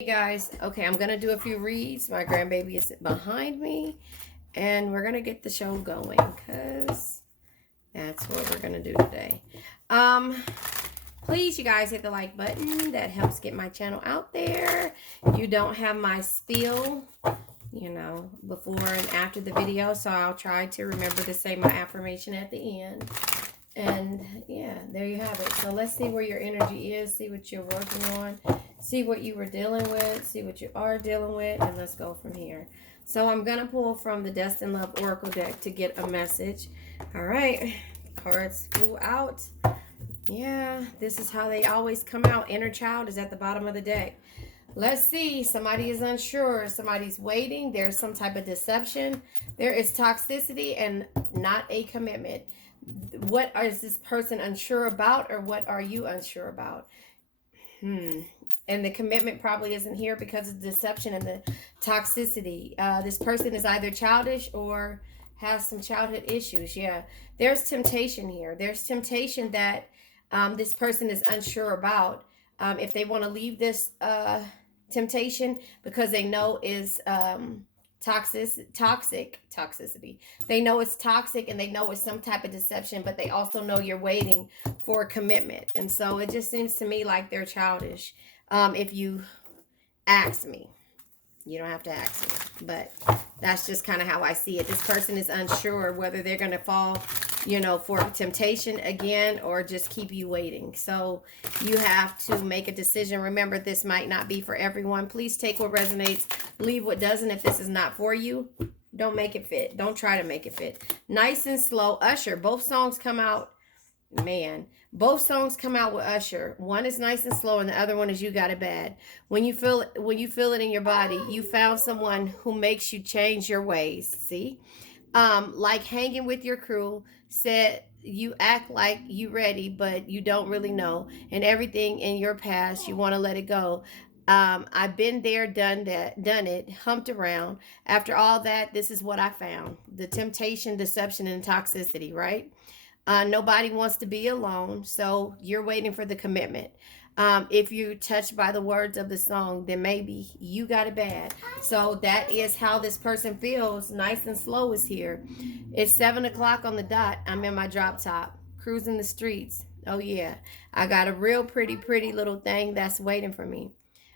Hey guys, okay, I'm gonna do a few reads. My grandbaby is behind me, and we're gonna get the show going because that's what we're gonna do today. Um, Please, you guys, hit the like button. That helps get my channel out there. You don't have my spiel, before and after the video, so I'll try to remember to say my affirmation at the end. And yeah, there you have it. So let's see where your energy is, see what you're working on, see what you were dealing with, see what you are dealing with, and let's go from here. So I'm going to pull from the Destined Love Oracle deck to get a message. All right, cards flew out. Yeah, this is how they always come out. Inner child is at the bottom of the deck. Let's see. Somebody is unsure. Somebody's waiting. There's some type of deception. There is toxicity and not a commitment. What is this person unsure about, or what are you unsure about? And the commitment probably isn't here because of the deception and the toxicity. This person is either childish or has some childhood issues. Yeah, there's temptation here. There's temptation that this person is unsure about. If they want to leave this temptation because they know is toxicity. They know it's toxic and they know it's some type of deception, but they also know you're waiting for a commitment. And so it just seems to me like they're childish. If you ask me, you don't have to ask me, but that's just kind of how I see it. This person is unsure whether they're going to fall, for temptation again or just keep you waiting. So you have to make a decision. Remember, this might not be for everyone. Please take what resonates, leave what doesn't. If this is not for you, don't make it fit. Don't try to make it fit. Nice and Slow, Usher. Both songs come out, both songs come out with Usher. One is Nice and Slow and the other one is You Got It Bad. When you feel it in your body, you found someone who makes you change your ways. See? Like Hanging with Your Crew said, you act like you ready, but you don't really know. And everything in your past, you want to let it go. I've been there, done it, humped around. After all that, this is what I found. The temptation, deception, and toxicity, right? Nobody wants to be alone, so you're waiting for the commitment. If you're touched by the words of the song, then maybe you got it bad. So that is how this person feels. Nice and Slow is here. It's 7 o'clock on the dot. I'm in my drop top, cruising the streets. Oh yeah, I got a real pretty little thing that's waiting for me.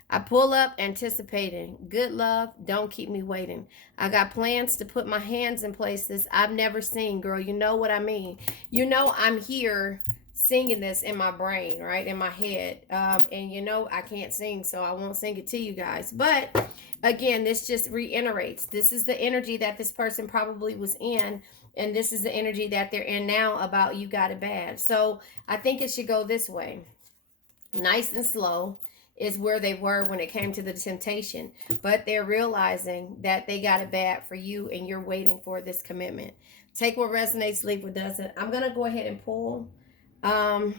I pull up anticipating. Good love, don't keep me waiting. I got plans to put my hands in places I've never seen, girl. You know what I mean. I'm here singing this in my brain, right? In my head. And I can't sing, so I won't sing it to you guys. But again, this just reiterates. This is the energy that this person probably was in. And this is the energy that they're in now about You Got It Bad. So I think it should go this way. Nice and Slow is where they were when it came to the temptation, but they're realizing that they got it bad for you and you're waiting for this commitment. Take what resonates, leave what doesn't. I'm going to go ahead and pull. Let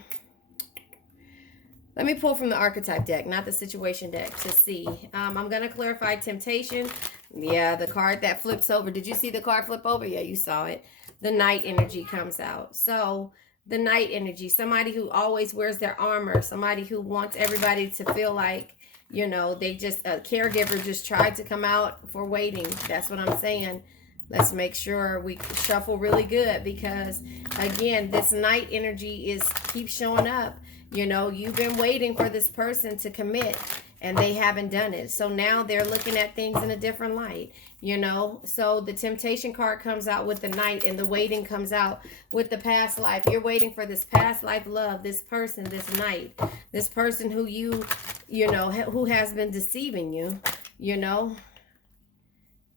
me pull from the archetype deck, not the situation deck, to see. I'm going to clarify temptation. Yeah, the card that flips over. Did you see the card flip over? Yeah, you saw it. The Knight energy comes out. So the Knight energy, somebody who always wears their armor, somebody who wants everybody to feel like, they just, a caregiver just tried to come out for waiting. That's what I'm saying. Let's make sure we shuffle really good because, again, this Knight energy keeps showing up. You've been waiting for this person to commit and they haven't done it. So now they're looking at things in a different light, So the temptation card comes out with the Knight and the waiting comes out with the past life. You're waiting for this past life love, this person, this Knight, this person who who has been deceiving you,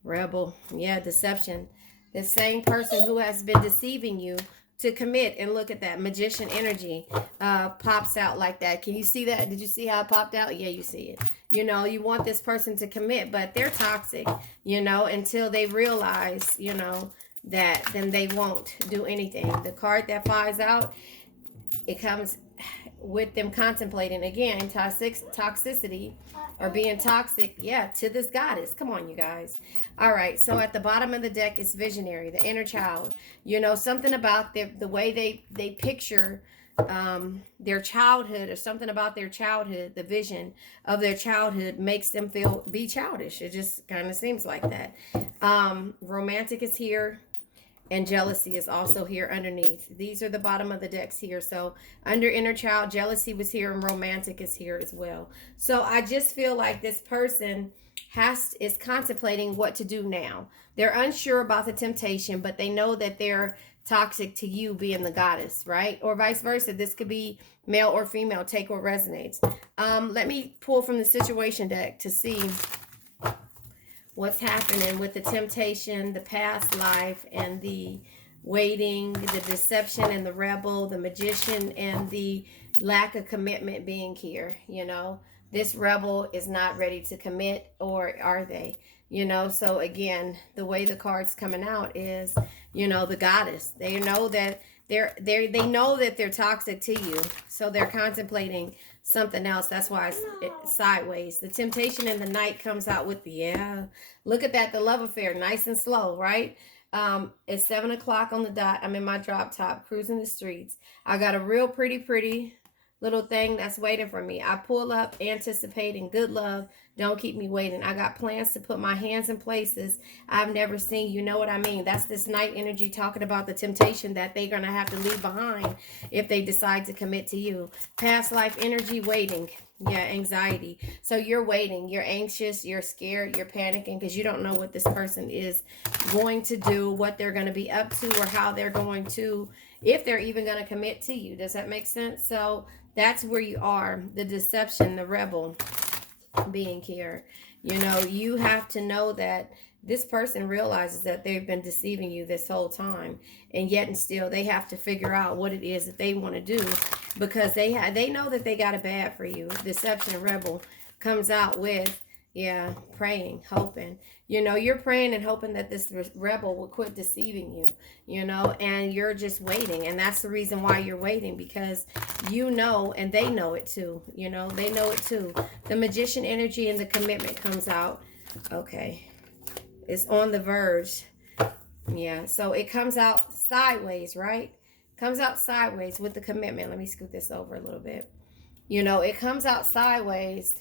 Rebel. Yeah, deception. The same person who has been deceiving you to commit. And look at that Magician energy pops out like that. Can you see that? Did you see how it popped out? Yeah, you see it. You want this person to commit, but they're toxic, until they realize, that then they won't do anything. The card that flies out, it comes with them contemplating again toxicity or being toxic, to this goddess. Come on, you guys. All right, so at the bottom of the deck is visionary, the inner child. Something about the way they picture their childhood or something about their childhood, the vision of their childhood makes them be childish. It just kind of seems like that. Romantic is here, and jealousy is also here underneath. These are the bottom of the decks here. So under inner child, jealousy was here, and romantic is here as well. So I just feel like this person is contemplating what to do now. They're unsure about the temptation, but they know that they're toxic to you being the goddess, right? Or vice versa. This could be male or female. Take what resonates. Let me pull from the situation deck to see what's happening with the temptation, the past life, and the waiting, the deception and the rebel, the magician, and the lack of commitment being here. You know, this rebel is not ready to commit, or are they? You know, so again, the way the card's coming out is, you know, the goddess. They know that they know that they're toxic to you, so they're contemplating something else. That's why it's sideways. The temptation in the night comes out with look at that, the love affair, nice and slow, right? It's 7 o'clock on the dot. I'm in my drop top, cruising the streets. I got a real pretty little thing that's waiting for me. I pull up anticipating good love. Don't keep me waiting. I got plans to put my hands in places I've never seen. You know what I mean? That's this night energy talking about the temptation that they're going to have to leave behind if they decide to commit to you. Past life energy, waiting. Yeah, anxiety. So you're waiting. You're anxious. You're scared. You're panicking because you don't know what this person is going to do, what they're going to be up to, or how they're going to, if they're even going to commit to you. Does that make sense? So that's where you are. The deception, the rebel being here. You know, you have to know that this person realizes that they've been deceiving you this whole time, and yet and still they have to figure out what it is that they want to do, because they know that they got it bad for you. Deception, rebel comes out with praying, hoping. You know, you're praying and hoping that this rebel will quit deceiving you, you know, and you're just waiting. And that's the reason why you're waiting, because you know, and they know it too. You know, they know it too. The magician energy and the commitment comes out. Okay. It's on the verge. Yeah. So it comes out sideways, right? Comes out sideways with the commitment. Let me scoot this over a little bit. You know, it comes out sideways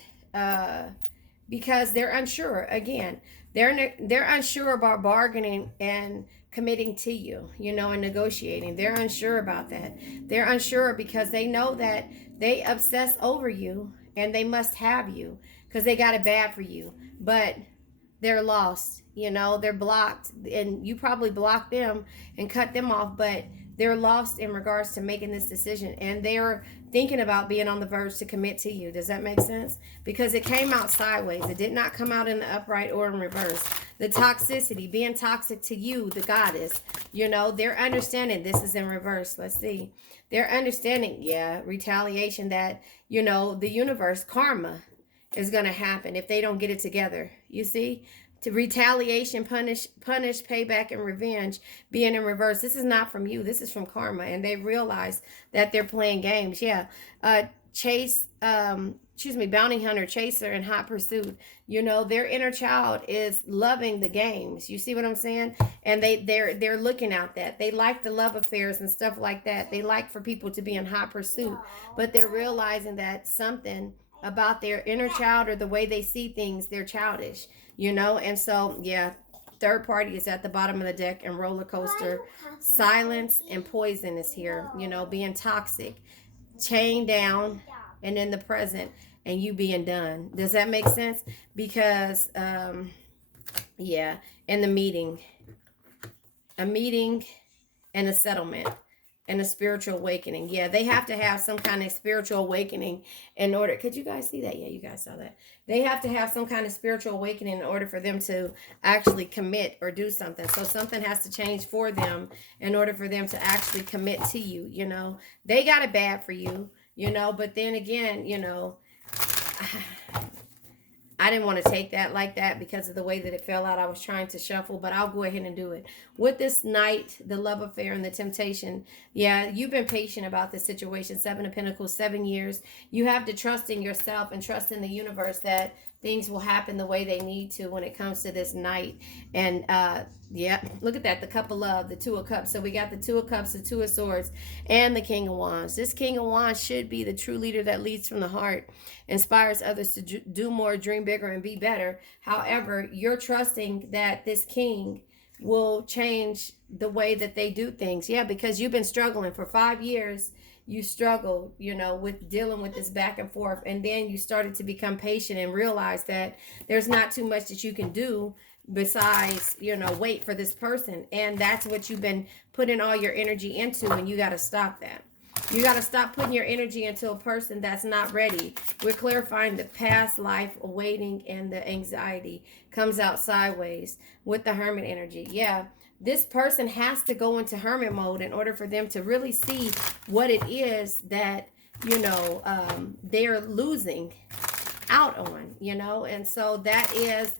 because they're unsure. Again, they're unsure about bargaining and committing to you, you know, and negotiating. They're unsure about that. They're unsure because they know that they obsess over you and they must have you because they got it bad for you. But they're lost, you know, they're blocked, and you probably blocked them and cut them off, but they're lost in regards to making this decision, and they're thinking about being on the verge to commit to you. Does that make sense? Because it came out sideways. It did not come out in the upright or in reverse. The toxicity, being toxic to you, the goddess, you know, they're understanding this is in reverse. Let's see. They're understanding, retaliation, that, you know, the universe, karma is going to happen if they don't get it together. You see? To retaliation, punish, payback, and revenge being in reverse. This is not from you. This is from karma. And they realize that they're playing games. Bounty hunter, chaser, and hot pursuit. You know, their inner child is loving the games. You see what I'm saying? And they're looking at that. They like the love affairs and stuff like that. They like for people to be in hot pursuit. But they're realizing that something about their inner child, or the way they see things, they're childish, you know. And so third party is at the bottom of the deck, and roller coaster, silence, and poison is here, you know, being toxic, chained down, and in the present, and you being done. Does that make sense? Because in the meeting, a meeting and a settlement and a spiritual awakening. Yeah, they have to have some kind of spiritual awakening in order. Could you guys see that? Yeah, you guys saw that. They have to have some kind of spiritual awakening in order for them to actually commit or do something. So something has to change for them in order for them to actually commit to you, you know. They got it bad for you, you know, but then again, you know, I didn't want to take that like that because of the way that it fell out. I was trying to shuffle, but I'll go ahead and do it. With this knight, the love affair, and the temptation, you've been patient about this situation. 7 of Pentacles, 7 years. You have to trust in yourself and trust in the universe that things will happen the way they need to when it comes to this night. And yeah, look at that, the Cup of Love, the Two of Cups. So we got the Two of Cups, the Two of Swords, and the King of Wands. This King of Wands should be the true leader that leads from the heart, inspires others to do more, dream bigger, and be better. However, you're trusting that this king will change the way that they do things. Yeah, because you've been struggling for 5 years. You struggled, with dealing with this back and forth. And then you started to become patient and realize that there's not too much that you can do besides, wait for this person. And that's what you've been putting all your energy into. And you got to stop that. You got to stop putting your energy into a person that's not ready. We're clarifying the past life awaiting, and the anxiety comes out sideways with the Hermit energy. Yeah, this person has to go into Hermit mode in order for them to really see what it is that, they're losing out on, and so that is,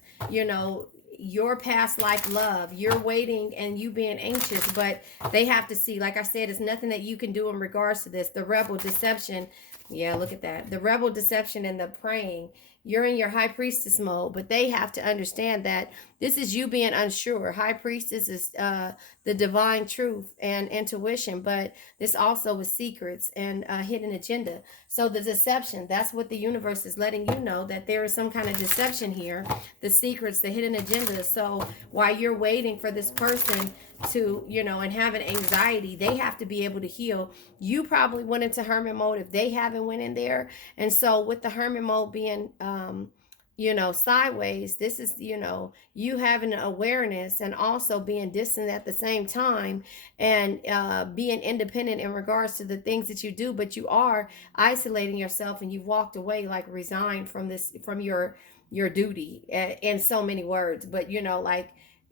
your past life love. You're waiting and you being anxious, but they have to see, like I said, it's nothing that you can do in regards to this. The rebel deception. Yeah, look at that. The rebel deception and the praying. You're in your high priestess mode, but they have to understand that this is you being unsure. High priestess is the divine truth and intuition, but this also is secrets and hidden agenda. So the deception, that's what the universe is letting you know, that there is some kind of deception here. The secrets, the hidden agenda. So while you're waiting for this person to, and having anxiety, they have to be able to heal. You probably went into Hermit mode if they haven't went in there. And so with the Hermit mode being sideways, this is, you having an awareness and also being distant at the same time, and being independent in regards to the things that you do, but you are isolating yourself, and you've walked away, like resigned from your duty, in so many words, but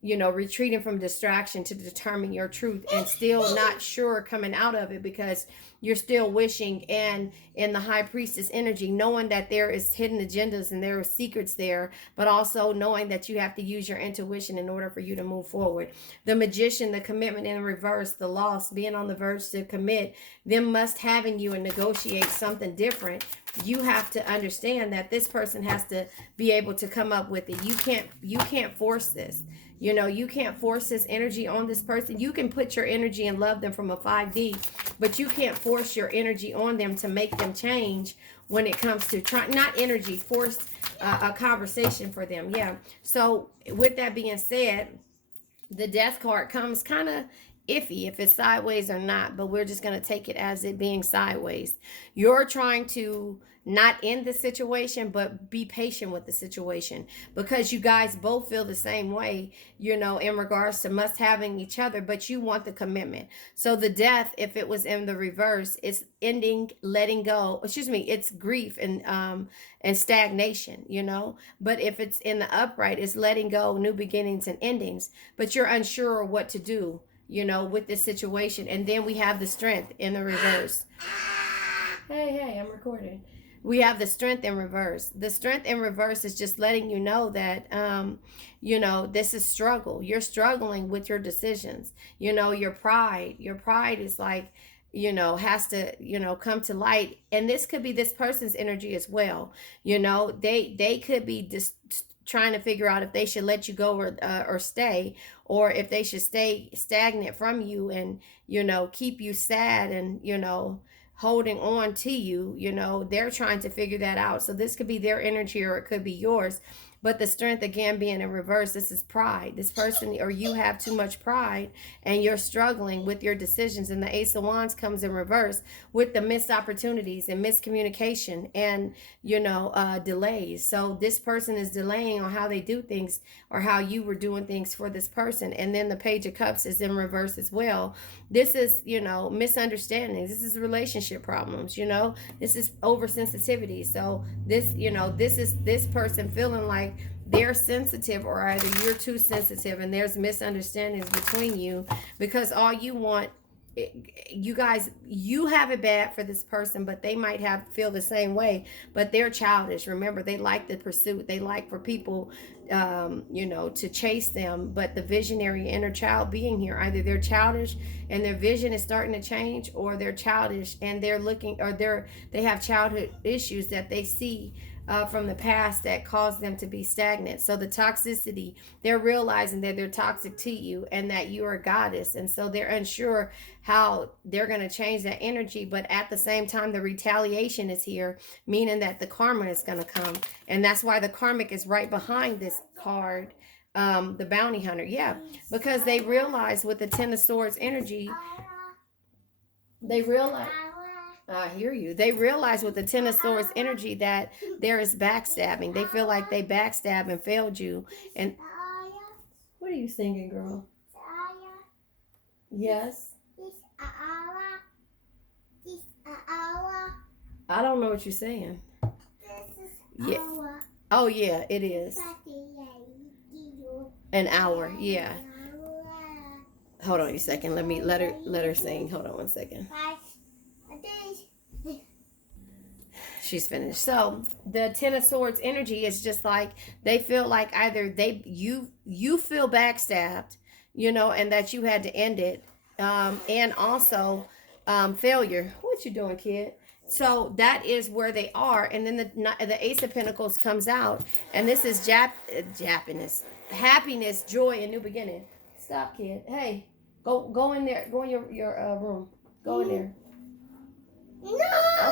retreating from distraction to determine your truth, and still not sure coming out of it, because you're still wishing, and in the high priestess energy, knowing that there is hidden agendas and there are secrets there, but also knowing that you have to use your intuition in order for you to move forward. The magician, the commitment in reverse, the lost, being on the verge to commit, them must having you and negotiate something different. You have to understand that this person has to be able to come up with it. You can't force this. You can't force this energy on this person. You can put your energy and love them from a 5D, but you can't force your energy on them to make them change when it comes to not energy, force a conversation for them. Yeah. So with that being said, the death card comes kind of iffy if it's sideways or not, but we're just going to take it as it being sideways. You're trying to not end the situation, but be patient with the situation, because you guys both feel the same way, in regards to must having each other, but you want the commitment. So the death, if it was in the reverse, it's ending, letting go, it's grief and stagnation, but if it's in the upright, it's letting go, new beginnings and endings, but you're unsure what to do, with this situation. And then we have the strength in the reverse. Hey, I'm recording. We have the strength in reverse. The strength in reverse is just letting you know that, this is struggle. You're struggling with your decisions. Your pride is like, has to, come to light. And this could be this person's energy as well. They could be just trying to figure out if they should let you go or stay, or if they should stay stagnant from you and, keep you sad and, holding on to you. They're trying to figure that out. So this could be their energy or it could be yours. But the strength, again, being in reverse, this is pride. This person or you have too much pride and you're struggling with your decisions. And the Ace of Wands comes in reverse with the missed opportunities and miscommunication and, delays. So this person is delaying on how they do things or how you were doing things for this person. And then the Page of Cups is in reverse as well. This is, misunderstandings. This is relationship problems, This is oversensitivity. So this, this is this person feeling like they're sensitive, or either you're too sensitive and there's misunderstandings between you, because all you want, you guys, you have it bad for this person, but they might feel the same way, but they're childish. Remember, they like the pursuit. They like for people, to chase them, but the visionary inner child being here, either they're childish and their vision is starting to change, or they're childish and they're looking, or they have childhood issues that they see from the past that caused them to be stagnant. So the toxicity, they're realizing that they're toxic to you and that you're a goddess. And so they're unsure how they're going to change that energy. But at the same time, the retaliation is here, meaning that the karma is going to come. And that's why the karmic is right behind this card. The bounty hunter. Yeah, because they realize with the Ten of Swords energy, they realize, I hear you. They realize with the Ten of Swords energy that there is backstabbing. They feel like they backstabbed and failed you. And what are you singing, girl? Yes. I don't know what you're saying. Yeah. Oh yeah, it is. An hour. Yeah. Hold on a second. Let her sing. Hold on one second. She's finished. So the Ten of Swords energy is just like they feel like either you feel backstabbed, and that you had to end it, and also failure. What you doing, kid? So that is where they are, and then the Ace of Pentacles comes out, and this is Japanese happiness, joy, and new beginning. Stop, kid. Hey, go in there. Go in your room. Go in there. No.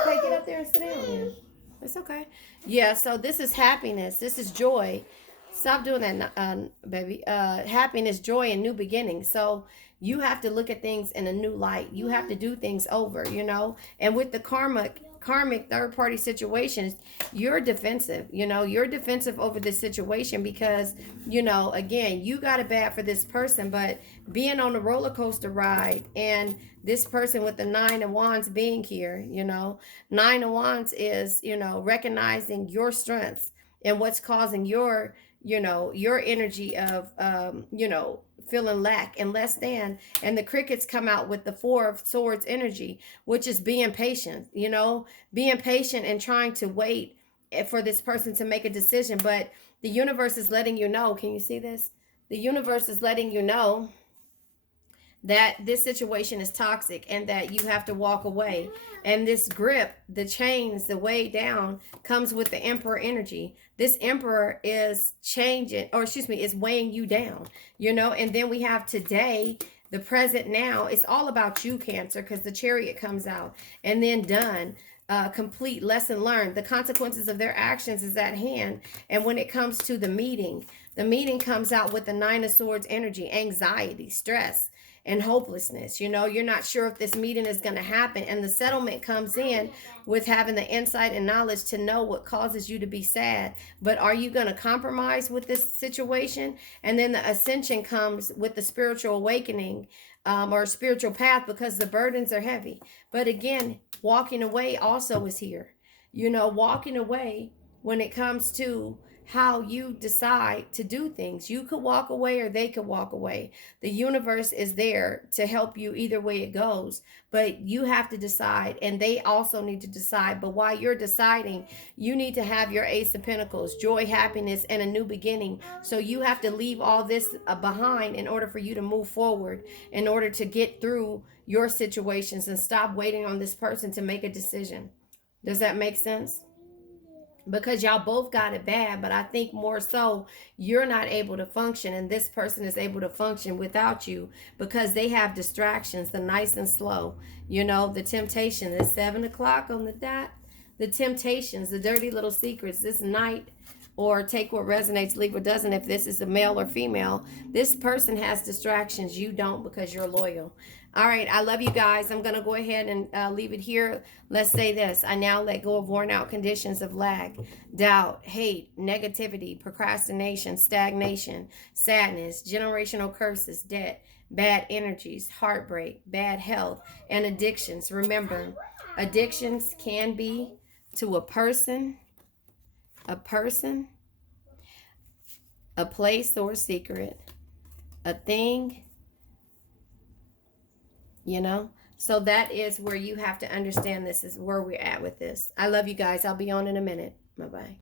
Okay, get up there and sit down then. It's okay. Yeah, so this is happiness. This is joy. Stop doing that, baby. Happiness, joy, and new beginnings. So you have to look at things in a new light. You have to do things over, And with the karmic third party situations, you're defensive. You're defensive over this situation because, again, you got it bad for this person, but being on the roller coaster ride and this person with the Nine of Wands being here, Nine of Wands is, recognizing your strengths and what's causing your energy of, feeling lack and less than. And the crickets come out with the Four of Swords energy, which is being patient, being patient and trying to wait for this person to make a decision. But the universe is letting you know, can you see this? The universe is letting you know that this situation is toxic and that you have to walk away. And this grip, the chains, the way down comes with the Emperor energy. This Emperor is changing, or excuse me, is weighing you down, and then we have today, the present now. It's all about you, Cancer, because the Chariot comes out. And then done. Complete lesson learned. The consequences of their actions is at hand. And when it comes to the meeting comes out with the Nine of Swords energy, anxiety, stress, and hopelessness. You're not sure if this meeting is going to happen. And the settlement comes in with having the insight and knowledge to know what causes you to be sad. But are you going to compromise with this situation? And then the ascension comes with the spiritual awakening, or spiritual path, because the burdens are heavy. But again, walking away also is here. Walking away when it comes to how you decide to do things. You could walk away or they could walk away. The universe is there to help you either way it goes, but you have to decide, and they also need to decide. But while you're deciding, you need to have your Ace of Pentacles, joy, happiness, and a new beginning. So you have to leave all this behind in order for you to move forward, in order to get through your situations and stop waiting on this person to make a decision. Does that make sense? Because y'all both got it bad, but I think more so you're not able to function, and this person is able to function without you because they have distractions, the nice and slow. The temptation is 7 o'clock on the dot. The temptations, the dirty little secrets, this night, or take what resonates, leave what doesn't. If this is a male or female, this person has distractions. You don't, because you're loyal. All right, I love you guys. I'm going to go ahead and leave it here. Let's say this. I now let go of worn out conditions of lack, doubt, hate, negativity, procrastination, stagnation, sadness, generational curses, debt, bad energies, heartbreak, bad health, and addictions. Remember, addictions can be to a person, a place or a secret, a thing, So that is where you have to understand this is where we're at with this. I love you guys. I'll be on in a minute. Bye-bye.